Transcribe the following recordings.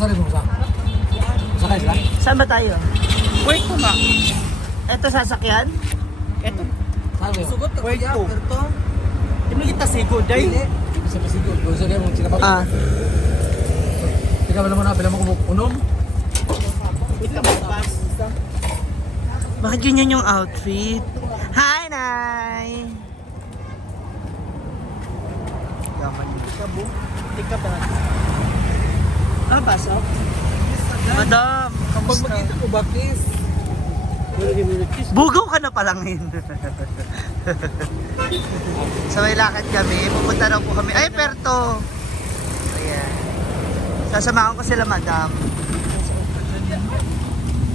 Sasali mo sa? Sakay sila? Saan ba tayo? Puerto nga. Ito sasakyan? Eto. Saan kayo? Sugot ka kuya. Puerto. Hindi kita sigod. Dahil. Bisa pa siguro. Kung saan kayo mong sila pa. Tika ba naman na? Bila mo unom? Ikaw magbas. Bakit ganyan yung outfit? Hi, Nay! Yaman yun. Ikaw ba? Ah, pasok? Madam, Pag kamusta? makita ko ba, kiss? Bugaw ka na palang yun. So may lakad kami, pupunta na po kami. Ay, Perto! Ayan. Sasamahan ko sila, madam.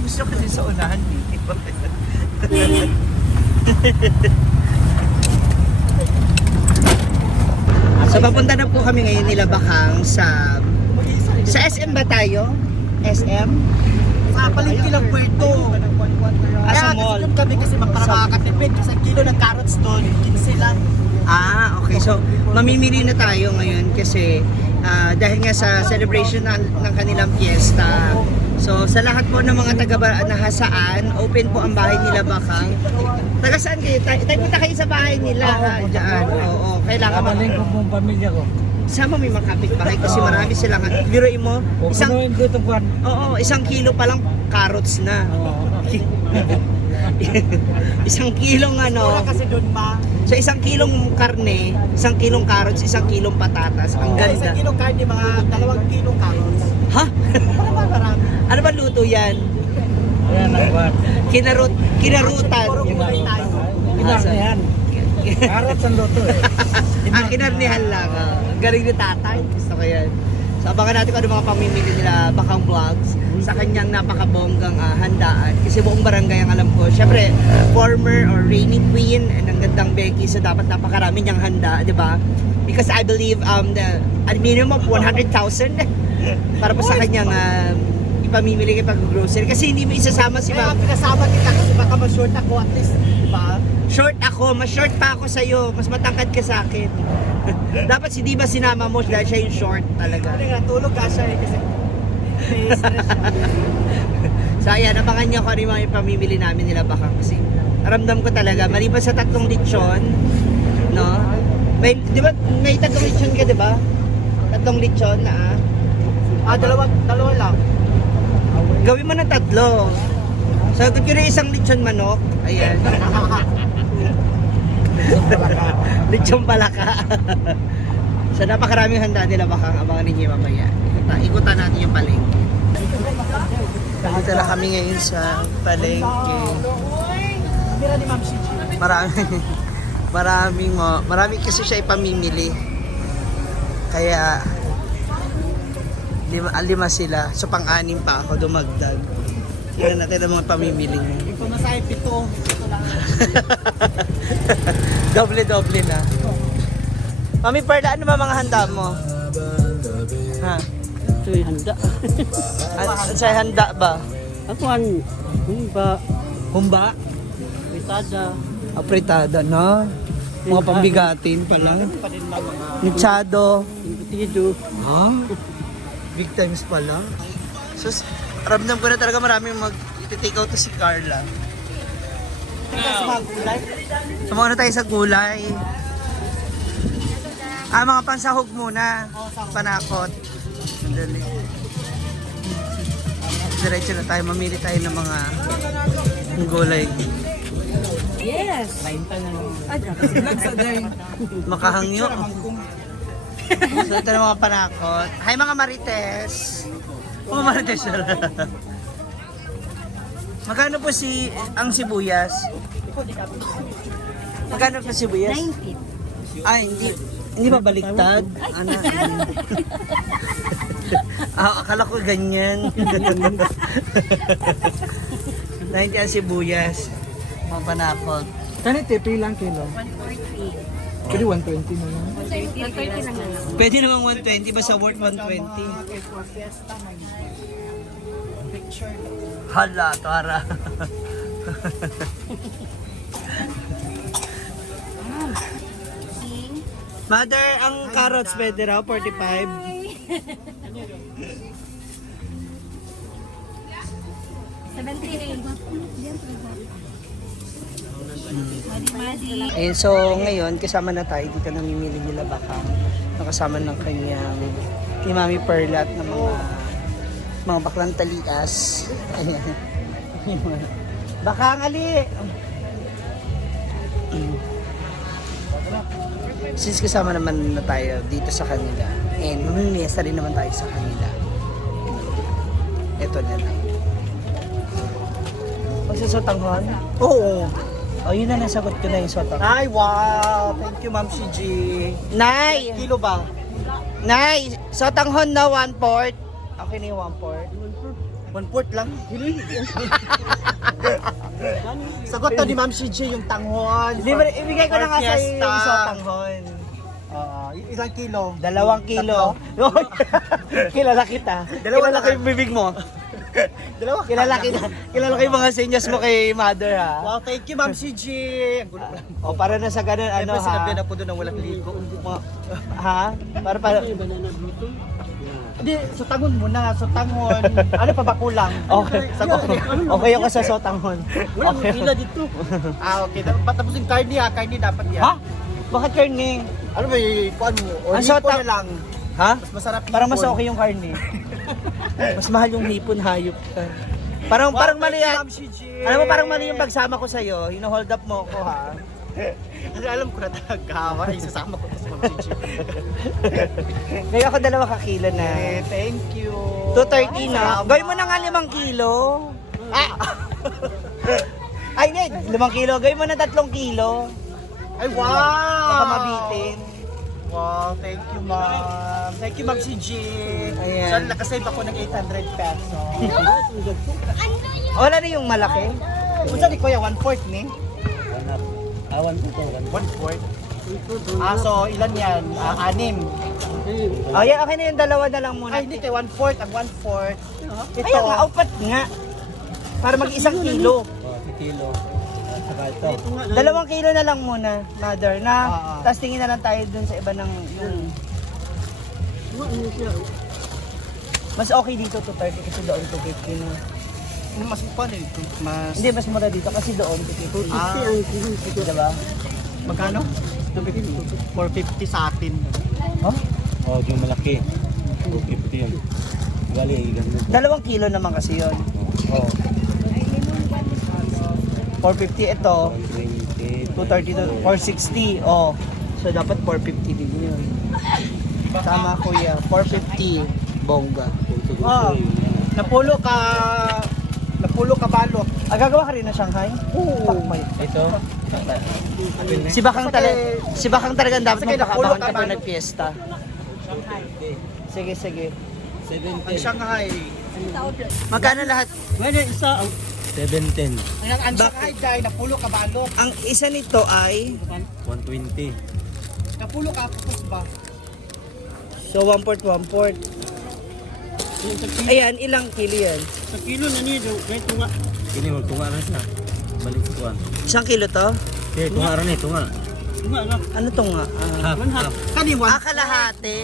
Gusto ko kasi sa unahan, hindi ba? So papunta na po kami ngayon nila Bakang sa SM ba tayo? SM? Sa palengke ng Puerto. Sa mall. Kasi kami kasi para makakatipid. Isang kilo ng carrots doon, 15 lang. Ah, okay. So, mamimili na tayo ngayon kasi dahil nga sa celebration ng kanilang fiesta. So, sa lahat po ng mga taga-nahasaan, open po ang bahay nila Bakang. Taga saan kayo? Tayo punta kayo sa bahay nila, ha? Diyan. Oo, kailangan Kamaling ko pong pamilya ko. Sama may makapit bahay kasi marami silang, biruin mo, Pupunuin ko itong kwan. isang kilo pa lang carrots na. Isang kilong Wala kasi doon ma. So isang kilong karne, isang kilong carrots, isang kilong patatas. Ang Kaya isang ganda. kilong karne, mga 2 kilong carrots. Ha? Para ba marami? Ano ba luto yan? Ayan ang kwan. Kinarutan. Puro gulay tayo. Kinarnihan. Karot ang loto eh. Ang kinarnihan lang. Ang galing ni tatay. Gusto ko yan. So abangan natin kung ano mga pamimili nila Bakang Vlogs sa kanyang napakabonggang handaan. Kasi buong barangay ang alam ko. Siyempre, former or reigning queen and ang gandang Becky. So dapat napakarami niyang handa, di ba? Because I believe a minimum of 100,000 para po sa kanyang ipamimili kay pag-grocery. Kasi hindi mo isasama si Kaya Ma'am. pinasama kita kasi baka ma-short ako at least, di ba? Short ako, mas short pa ako sa'yo. Mas matangkad ka sa akin. Dapat si Diba sinama mo dahil siya yung short talaga. Hindi nga, tulog ka siya eh kasi may stress siya. So ayan, abangan niyo kung ano yung mga pamimili namin nila Bakang kasi ramdam ko talaga, maliban sa 3 lechon, no? May, di ba, may 3 lechon ka, di ba? 3 lechon na Dalawa lang. Gawin mo na 3. Sagot ko na isang lechon manok. Ayan. Lechon palaka. So napakaraming handa nila Bakang, abangan ninyo mamaya. Ikutan natin yung palengke. Dito na kami ngayon sa palengke. Mira ni Ma'am Shichi. Marami kasi siya ipamimili. Kaya lima sila. So pang-anim pa ako dumagdag. Tingnan natin ang mga pamimili niya. Yung pamasahe 7. Ito lang. Doble-doble na. Mami Perla, ano ba mga handa mo? Ha? Ito yung handa. Sa handa ba? Ako humba, Humba? pitada, Apritada na. Mga pambigatin pala. Pa din lang mga Nichado. impetido. Ha? Big times pala. So, ramdam ko na talaga maraming mag-take out to si Carla. sa mga gulay. Sumama na tayo sa gulay. Mga pansahog muna. Panakot. Sandali. Diretso na tayo. Mamili tayo ng mga gulay. Yes! Makahangyo. So ito na mga panakot. Hi mga Marites. Mga Marites na. Magkano po ang sibuyas? Magkano po sibuyas? 90. Ay, hindi ba baliktad? Ano? Akala ko ganyan. 90 ang sibuyas. Mga panakot. Kanit eh, lang kilo. 140. Pwede 120 na lang. 130 lang lang. Pwede namang 120 ba sa worth 120? Okay, for fiesta may picture. Hala, tara. Mother, ang carrots pwede raw, 45. Eh, so ngayon, kasama na tayo dito namimili nila baka nakasama ng kanyang ni Mami Perla at ng mga baklang talias. Ayan. Bakang ali! Since kasama naman na tayo dito sa kanila and mamimiesta rin naman tayo sa kanila. Ito na lang. Magsusotanghon? Oo. Oh, yun na nasagot ko na yung sotang. Ay, wow! Thank you, Ma'am CG. Nay! Kilo ba? Nay! Sotanghon na 1/4. Okay na yung 1/4. 1/4 lang. Sagot to ni Ma'am CG yung tanghon. Libre, ibigay ko na nga sa Fiesta. yung sotanghon. Ilang kilo? 2 kilo. Kilala kita. Kilala ko yung bibig mo. Dalawa. Kilala kita. Kilala ko yung mga senyas mo kay mother ha. Wow, thank you, Ma'am CG. Ang gulo pala. O para na sa ganun ano Siyempre, sinabi ha. na po doon ng walang ligo. Ha? Para Hindi, sutangon muna, sutangon. Ano pa ba kulang? Okay. Okay ako sa sotanghon. Walang Okay. pila dito. Okay. Tapos yung carne ha, carne dapat yan. Ha? Bakit karne? Ano ba yung kuan mo? O Ang lipo sotang- na lang. Ha? Mas masarap Parang mas hipon. okay yung karne. Mas mahal yung hipon, hayop ka. Parang Wow, parang thank mali you, yan. Ma'am CG. Alam mo parang mali yung pagsama ko sa iyo. Hino-hold up mo ko ha. Kasi alam ko na talaga, ay sasama ko to sa Ma'am CG. Kaya ako 2 kakilo na. Thank you. 230 na. Gawin mo na nga 5 kilo. Ah! Ay, hindi. 5 kilo. Gawin mo na 3 kilo. Ay, wow! Baka mabitin. Wow, thank you, Ma'am. Thank you, Ma'am CG. Ayan. So, nakasave ako ng 800 pesos. Wala na yung malaki. Kung saan ni Kuya, 1/4 ni? Awan ko to. 1/4. So ilan yan? 6. Oh, yan. Okay na yung 2 na lang muna. Ay, hindi kayo, 1/4. Ang 1/4. Ito. Kaya nga, upat nga. Para mag-1 kilo. Si kilo. Saka ito. 2 kilo na lang muna, mother, na. Ah. Tapos tingin na lang tayo dun sa iba ng yung... Mas okay dito 230 kasi doon 250 na. Ano mas paano ito? Mas... Hindi, mas mura dito kasi doon 250. Diba? Magkano? 450 sa atin. Huh? Oh, yung malaki. 250 yun. Gali, ganun. 2 kilo naman kasi yun. Oh. 450 ito, 120. 230 to 460. Oh. So dapat 450 din yun. Tama kuya, 450 bongga. Oh, napulo ka balot. Gagawa ka rin na Shanghai? Oo. Ito. Si Bakang talagang dapat Sige, magpakabangan napulot ka kapag ba? nagpiesta. Sige, sige. Ang Shanghai. Magkano lahat? Ngayon isa. 710. Ang Shanghai guy, napulo ka balot. Ang isa nito ay 120. Napulo ka pupus ba? so 1/4, 1/4. Ayan, ilang kilo yan? Sa kilo na niyo, kahit nga. Ini magtunga na siya. Balik kuan. 1 kilo to? Okay, tunga rin eh, tunga. Nga na. Ano to nga? Half. Kani Kalahati.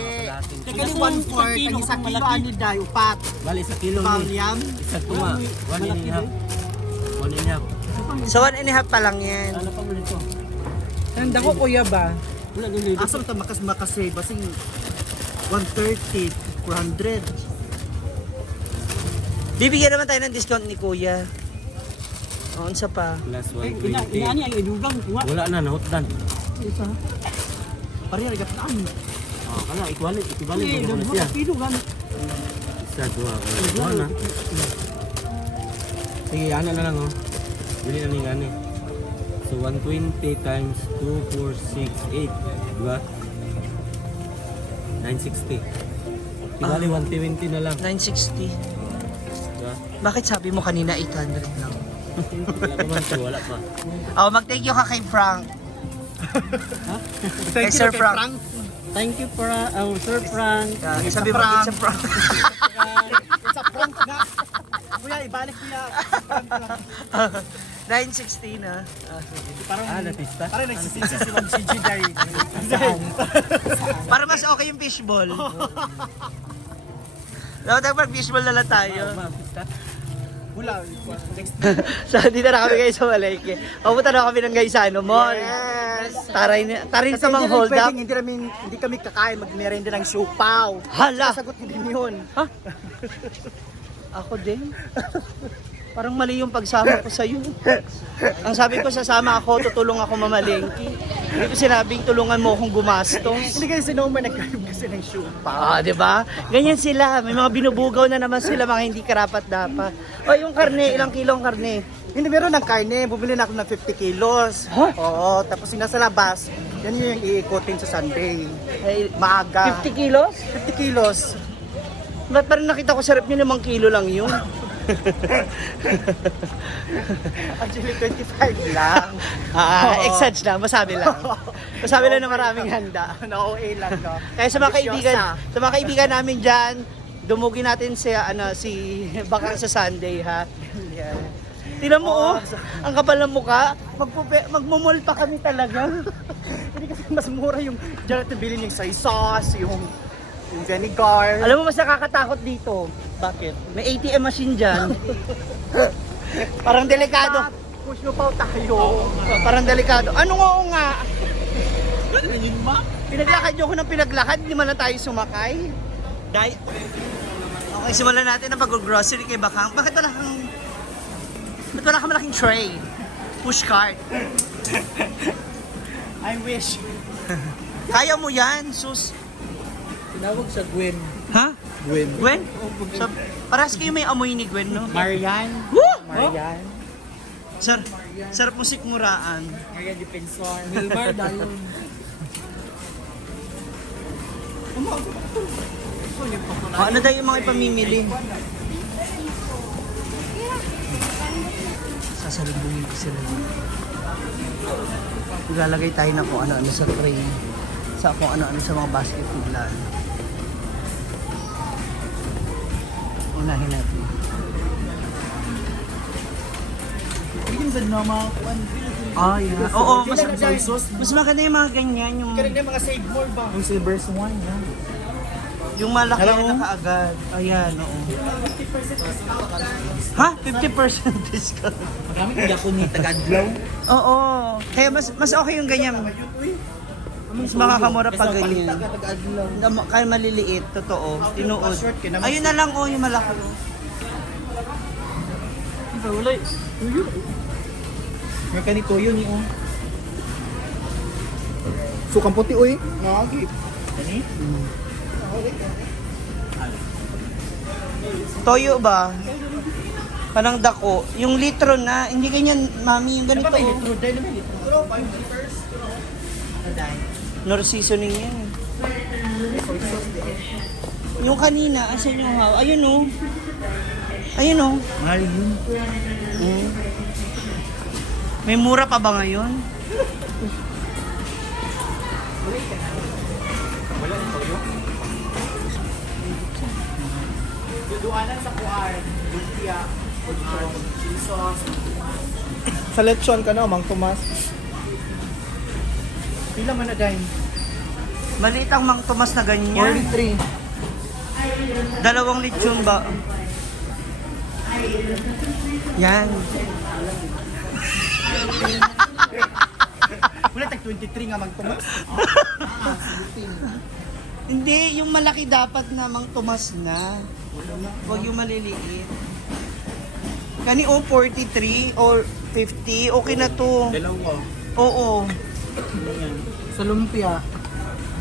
Kani 1/4 ang isang kilo ani day upat. Bali sa kilo ni. Pamyam. Isa tunga. 1 and a half. 1 and a half. So 1.5 pa lang yan. Ano pa mo nito? Tanda ko kuya ba? Asa ta makasave basing 130, 400. Bibigyan naman tayo ng discount ni kuya. O, unsa pa? Plus 120. ang idugang nga. Wala na, nahutdan. Isa. Pare ra gataan. Oh, kana ikwalit mo na siya. Pidugan. Isa, dua. Dua na. Sige, ano na lang oh. Bili na ni gani. So 120 times 2, 4, 6, 8. Diba? 960. Ibali 120 na lang. 960. Diba? Bakit sabi mo kanina 800 lang? Wala pa man siya, wala pa. Oh, mag-thank you ka kay Frank. Kay Sir Frank. Thank you for Sir Frank. Sabi mo, it's a prank. It's a prank na. Kuya, ibalik kuya. 960 na. Parang natista? Parang nagsisisi si Ma'am CG Day. Para mas okay yung fishball. Dapat mag fishball na lang tayo. Wala. Next So, dito na kami guys sa Malayke. Papunta na kami ng guys sa ano, mall. Tarin sa mga hold up. Hindi kami kakain magmerenda ng siupaw. Hala! Sagot din yun. Ha? Ako din? Parang mali yung pagsama ko sa'yo. Ang sabi ko, sasama ako, tutulong ako mamalengke. Hindi ko sinabing tulungan mo akong gumastos. Hindi kayo sinoma nagkaroon kasi ng siupaw. Ah, di ba? Ganyan sila. May mga binubugaw na naman sila, mga hindi karapat-dapat. O, yung karne, ilang kilong karne? Hindi, meron ng karne. Bumili na ako ng 50 kilos. Ha? Oo, tapos yung nasa labas, yan yung iikotin sa Sunday. Ay, Maaga. 50 kilos? 50 kilos. Ba't parang nakita ko sa rep nyo 5 kilo lang yun? Actually, 25 lang. Oo. Exage lang, masabi lang. Masabi lang na maraming handa. Na-OA lang, no? Kaya sa mga kaibigan, Ambisyosa. sa mga kaibigan namin diyan, dumugin natin si si Bakang sa Sunday ha. Yeah. Tingnan mo Oo. ang kapal ng mukha. Magmumol pa kami talaga. Hindi kasi mas mura yung dyan natin bilhin yung soy sauce, yung vinegar. Alam mo mas nakakatakot dito. Bakit? May ATM machine diyan. Parang delikado. Push mo pa tayo. Parang delikado. Ano nga? Pinaglakad niyo ako ng pinaglakad, hindi man lang tayo sumakay. Dahil... Okay, simulan natin ang pag-grocery kay Bakang. Bakit wala kang malaking tray? Push cart. I wish. Kaya mo yan, sus. Tinawag sa Gwen. Ha? Gwen. Gwen? So, parehas kayo may amoy ni Gwen, no? Marian. Woo! Marian. Sarap mo sikmuraan. Marian Defensor. Milmar Dayon. Ano daw yung mga ipamimili? Sasalubungin ko sila dito. Ilalagay tayo na kung ano-ano sa tray. Sa kung ano-ano sa mga basket biglaan. Unahin natin. Bigyan sa mga kuwan. Oh, yeah. Oo, mas maganda yung mga ganyan. Yung, Kaya rin mga save more ba? Yung silver swan, yan. yung malaki Hello? na nakaagad. Ayan, oo. Ha? 50% discount? Marami kaya ko ni Tagadlaw. Oo. Kaya mas okay yung ganyan. Mas makakamura pag ganyan. Kaya maliliit, totoo. Tinuod. Ayun na lang, oh, yung malaki. Wala. Tuyo. May kanito yun eh, oh. Sukang puti, uy. Nakagip. Ani? Toyo ba? Parang dako. Yung litro na, hindi ganyan, mami, yung ganito. Ano ba may Oh. litro? Dahil may litro. 5 liters. Nor seasoning yan. Yung kanina, asan yung haw? Ayun oh. Ayun oh. Mahal yun. Mm. May mura pa ba ngayon? Wala yung toyo? Duduanan sa kuar. Lumpia. Chili sauce. Sa lechon ka na, Mang Tomas. Pila man na dahil? Maliit ang Mang Tomas na ganyan. 43. 2 lechon ba? Yan. Wala tag 23 nga Mang Tomas. Hindi, yung malaki dapat na Mang Tomas na. Huwag yung maliliit. Kani o 43 or 50, okay na to. Dalawa. Oo. Sa lumpia.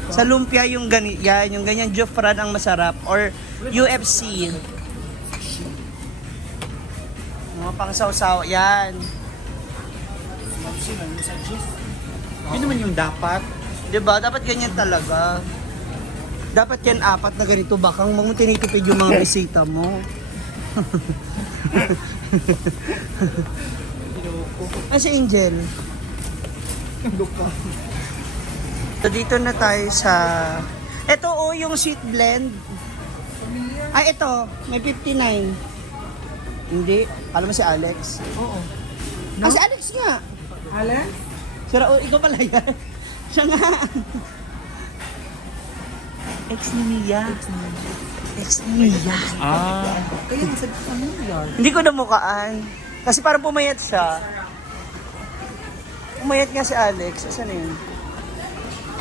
Sa lumpia yung yan, yung ganyan Jofran ang masarap or UFC. Mga pang-saw-saw, yan. Yun naman yung dapat. 'Di ba? Dapat ganyan talaga. Dapat yan 4 na ganito, bakang mo tinitipid yung mga bisita mo. Ay, si Angel. So, dito na tayo sa... Ito oh, yung sweet blend. Ay, ito. May 59. Hindi. Alam mo si Alex? Oo. Ah, si Alex nga. Alan? Sira, oh, ikaw pala yan. Siya nga. Ex ni Mia. Ex ni Mia. Ah. Kaya nasa familiar. Hindi ko namukaan. Kasi parang pumayat siya. Pumayat nga si Alex. Saan na yun?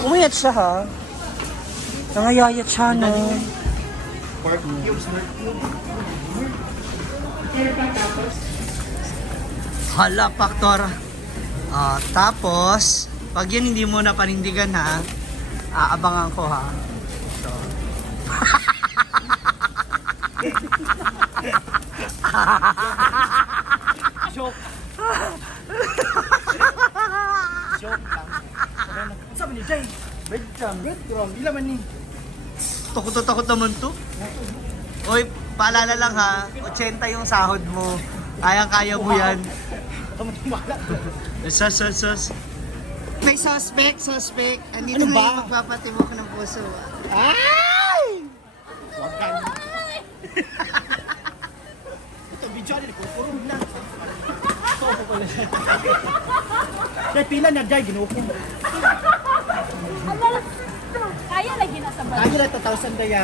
Pumayat siya ha. Nangayayat siya no. Pork cubes, pork cubes. Hala, Paktor. Tapos, pag yun hindi mo na panindigan ha, aabangan ko ha. Ito. Joke. Joke lang. Sabi ni Jay. Breadcrumb. Breadcrumb. Ilan man ni? Takot naman to. Oy, paalala lang ha, 80 yung sahod mo. Kaya mo yan. Tumala. Sus. May suspect. Andito Ano na ba? yung magpapatibok ng puso. Ay! Wag ka. Ito, video na. Kurong lang. Ito ako pala siya. Dahil pila na dahil ginukom. Kaya lagi na sa Kaya na 2,000 kaya.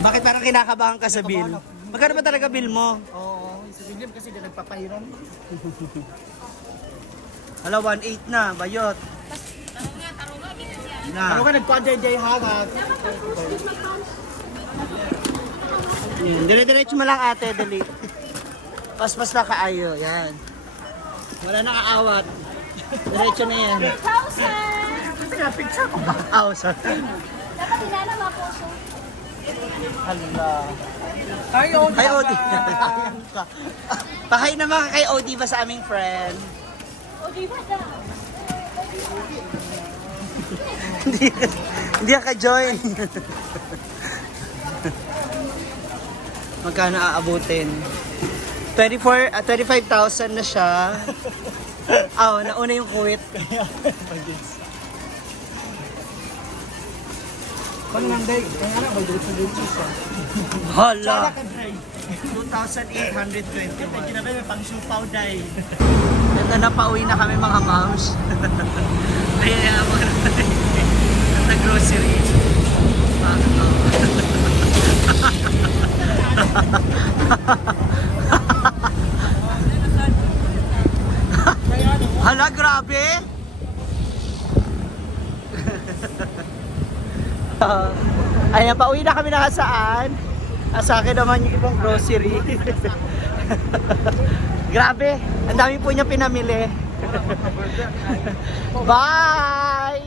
Bakit parang kinakabahan ka sa bill? Magkano ba talaga bill mo? Oo. Sa William kasi di nagpapahiram. Hala, 1.8 na, bayot. Ano Na. ka nagpa-jay hagat? Dire-diretso mo lang ate, dali. Paspas na kaayo, yan. Wala na kaawat. Diretso na yan. 1,000! Kasi nga, picture ko ba? Sorry. Dapat dinala mga puso. Hala. Ay, oh, Kay Odi. Pahay naman ka kay Odi ba sa aming friend? O di ba na? Hindi ka join. Magkano aabutin? 25,000 na siya. Nauna yung kuwit. Pang nanday, kaya nga ba, dito siya. Hala. Sala ka, Dray. 2,821. Ginabi, may pang supaw, Day. Ito na, pauwi na kami mga moms. Kaya mo na grocery. Hala, grabe! Ayan, pauwi na kami na saan. Sa akin naman yung ibang grocery. Grabe, ang dami po niya pinamili. Bye!